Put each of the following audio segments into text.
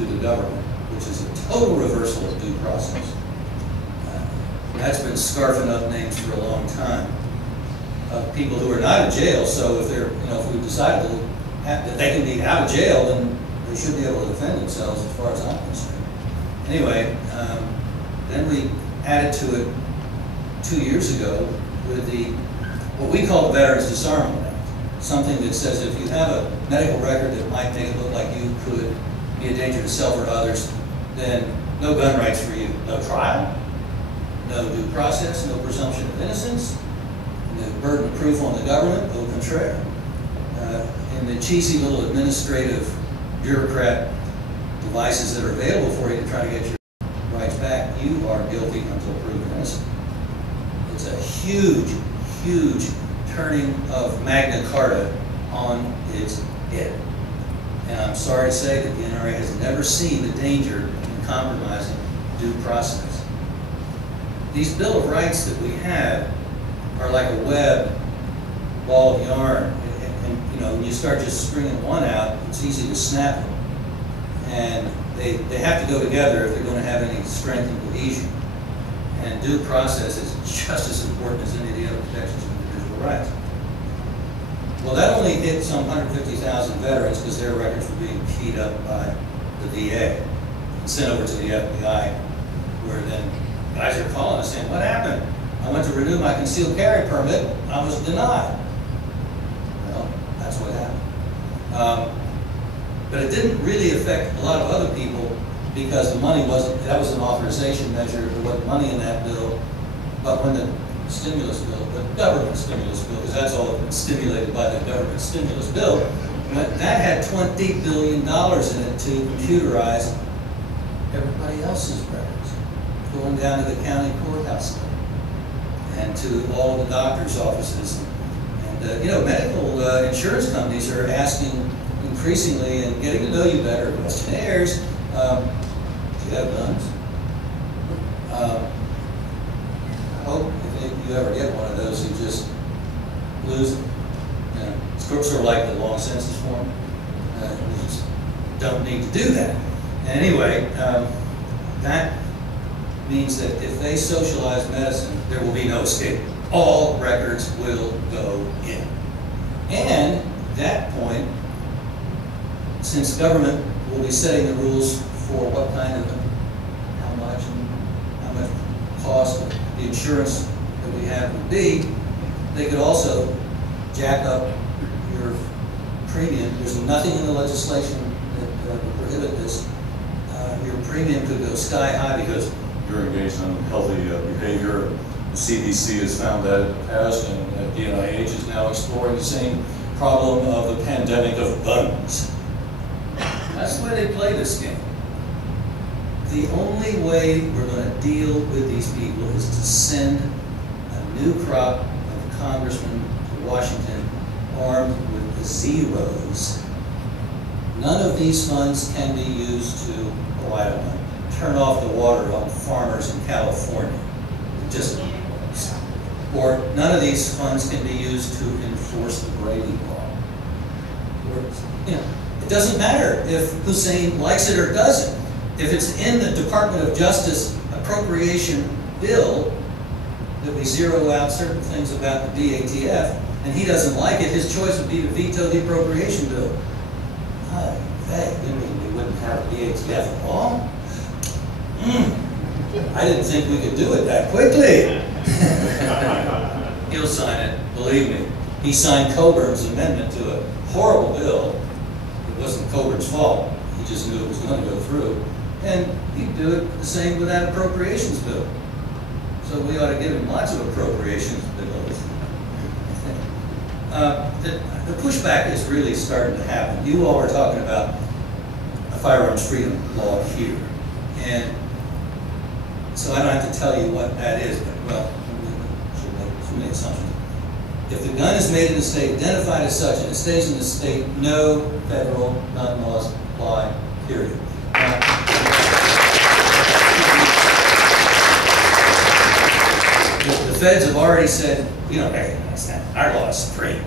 to the government, which is a total reversal of due process. That's been scarfing up names for a long time. People who are not in jail, so if they're, if we decided that they can be out of jail, then they should be able to defend themselves as far as I'm concerned. Anyway, then we added to it 2 years ago with what we call the Veterans Disarmament Act. Something that says if you have a medical record that might make it look like you could be a danger to self or others, then no gun rights for you. No trial, no due process, no presumption of innocence, no burden of proof on the government, au contraire. And the cheesy little administrative bureaucrat devices that are available for you to try to get your rights back, you are guilty until proven innocent. It's a huge, huge turning of Magna Carta on its head. And I'm sorry to say that the NRA has never seen the danger in compromising due process. These Bill of Rights that we have are like a web ball of yarn. And when you start just stringing one out, it's easy to snap them. And they have to go together if they're going to have any strength and cohesion. And due process is just as important as any of the other protections of individual rights. Well, that only hit some 150,000 veterans because their records were being keyed up by the VA and sent over to the FBI, where then guys are calling us saying, what happened? I went to renew my concealed carry permit, I was denied. Well, that's what happened. But it didn't really affect a lot of other people because the money wasn't, that was an authorization measure, there wasn't money in that bill. But when the stimulus bill, the government stimulus bill, because that's all that's been stimulated by the government stimulus bill, but that had $20 billion in it to computerize everybody else's records, going down to the county courthouse level and to all of the doctor's offices. And medical insurance companies are asking increasingly and getting to know you better questionnaires. Do you have guns? I hope if you ever get one of those, you just lose it. It's sort of like the long census form. You just don't need to do that. Anyway, that means that if they socialize medicine, there will be no escape. All records will go in. And at that point, since government will be setting the rules for what kind of, how much cost of the insurance that we have would be, they could also jack up your premium. There's nothing in the legislation that would prohibit this. Your premium could go sky high because you're engaged in unhealthy behavior. The CDC has found that in the past, and the NIH is now exploring the same problem of the pandemic of guns. That's the way they play this game. The only way we're going to deal with these people is to send a new crop of congressmen to Washington armed with the zeros. None of these funds can be used to, I don't know, turn off the water on farmers in California. Or none of these funds can be used to enforce the Brady Law. It doesn't matter if Hussein likes it or doesn't. If it's in the Department of Justice appropriation bill that we zero out certain things about the DATF, and he doesn't like it, his choice would be to veto the appropriation bill. You mean we wouldn't have a DATF law? I didn't think we could do it that quickly. He'll sign it, believe me. He signed Coburn's amendment to a horrible bill. It wasn't Coburn's fault. He just knew it was going to go through. And he'd do it the same with that appropriations bill. So we ought to give him lots of appropriations bills. The pushback is really starting to happen. You all are talking about a firearms freedom law here. And so I don't have to tell you what that is, but well, should make too many assumptions. If the gun is made in the state, identified as such, and it stays in the state, no federal gun laws apply, period. The feds have already said, we don't recognize that. Our law is supreme.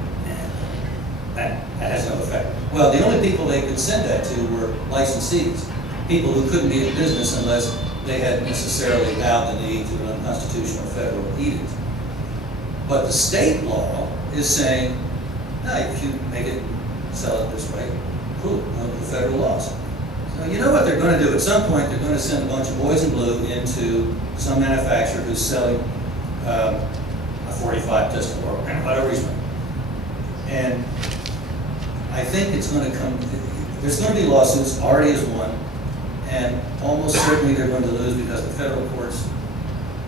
That has no effect. Well, the only people they could send that to were licensees. people who couldn't be in business unless they had necessarily bowed the knee to an unconstitutional federal edict. But the state law is saying, no, if you make it, sell it this way, cool, under the federal laws. So you know what they're going to do? At some point, they're going to send a bunch of boys in blue into some manufacturer who's selling a .45 pistol or whatever he's doing. And I think it's going to come, there's going to be lawsuits, already is one, and almost certainly they're going to lose because the federal courts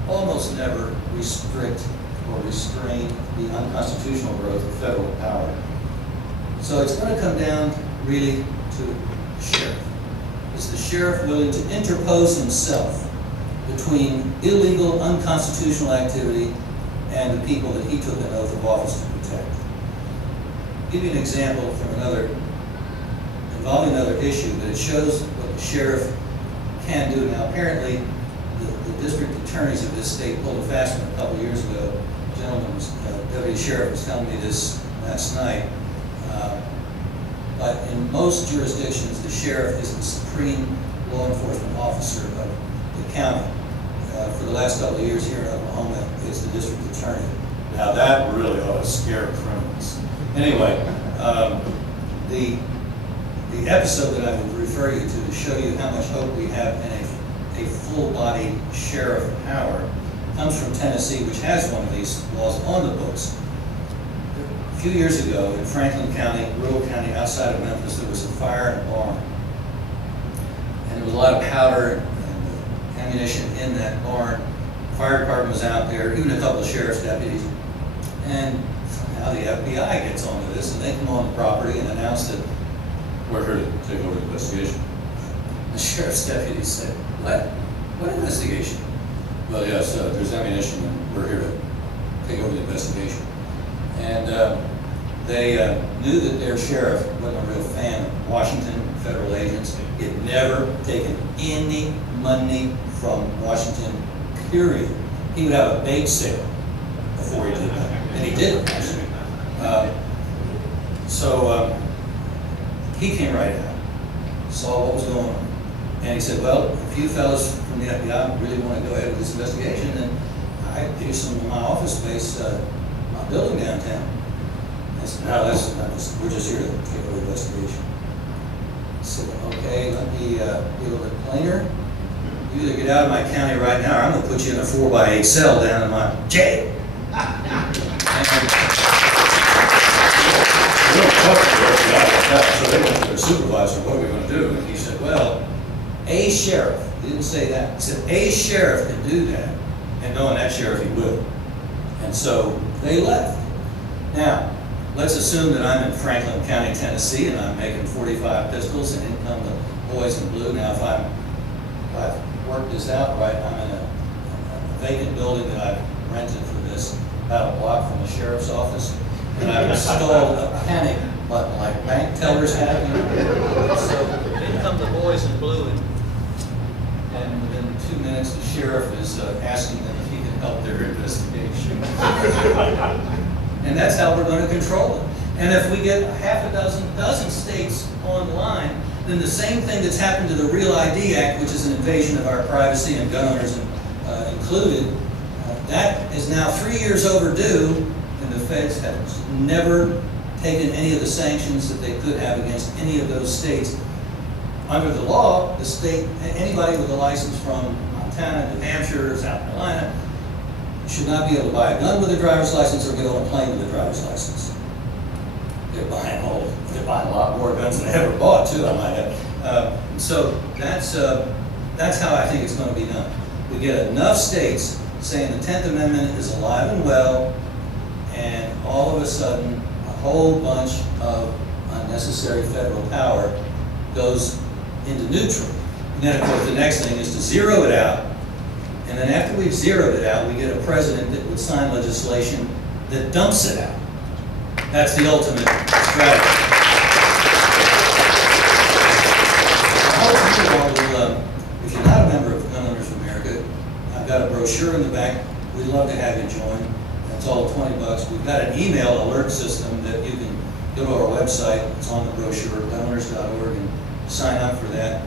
almost never restrict or restrain the unconstitutional growth of federal power. So it's going to come down really to the sheriff. Is the sheriff willing to interpose himself between illegal, unconstitutional activity and the people that he took an oath of office to protect? I'll give you an example from involving another issue, but it shows what the sheriff can do. Now, apparently, the district attorneys of this state pulled a fast one a couple years ago. The gentleman, deputy sheriff, was telling me this last night. But in most jurisdictions, the sheriff is the supreme law enforcement officer of the county. For the last couple of years here in Oklahoma, it's the district attorney. Now that really ought to scare criminals. Anyway, the episode that I would refer you to show you how much hope we have in a full-body sheriff power comes from Tennessee, which has one of these laws on the books. A few years ago in Franklin County, rural county outside of Memphis, there was a fire in a barn. And there was a lot of powder and ammunition in that barn. The fire department was out there, even a couple of sheriff's deputies. And somehow the FBI gets onto this, and they come on the property and announce that we're here to take over the investigation. The sheriff's deputy said, "What? What investigation?" "Well, yes, there's ammunition, and we're here to take over the investigation." And they knew that their sheriff wasn't a real fan of Washington, federal agents. He had never taken any money from Washington, period. He would have a bake sale before he did that. And he did it, actually. He came right out, saw what was going on. And he said, "Well, if you fellas from the FBI really want to go ahead with this investigation, then I give you some of my office space, my building downtown." I said, "No, we're just here to take over the investigation." I said, "Okay, let me be a little bit plainer. You either get out of my county right now, or I'm going to put you in a 4x8 cell down in my jail." So they went to their supervisor, "What are we going to do?" And he said, "Well, a sheriff," he didn't say that, he said, "a sheriff can do that, and knowing that sheriff, he will." And so they left. Now, let's assume that I'm in Franklin County, Tennessee, and I'm making 45 pistols, and in come the boys in blue. Now, if I've worked this out right, I'm in a vacant building that I've rented for this, about a block from the sheriff's office, and I've installed a panic button like bank tellers have. So in come the boys in blue, and within 2 minutes, the sheriff is asking them if he can help their investigation. And that's how we're going to control it. And if we get half a dozen states online, then the same thing that's happened to the Real ID Act, which is an invasion of our privacy and gun owners included, that is now 3 years overdue, and the feds have never taken any of the sanctions that they could have against any of those states. Under the law, the state, anybody with a license from Montana, New Hampshire, South Carolina, should not be able to buy a gun with a driver's license or get on a plane with a driver's license. They're buying a lot more guns than they ever bought, too, I might add. So that's how I think it's going to be done. We get enough states saying the 10th Amendment is alive and well, and all of a sudden, a whole bunch of unnecessary federal power goes into neutral. And then, of course, the next thing is to zero it out. And then after we've zeroed it out, we get a president that would sign legislation that dumps it out. That's the ultimate strategy. I hope you all will, if you're not a member of Gun Owners of America, I've got a brochure in the back. We'd love to have you join. It's all $20. We've got an email alert system that you can go to our website. It's on the brochure, gunowners.org, and sign up for that.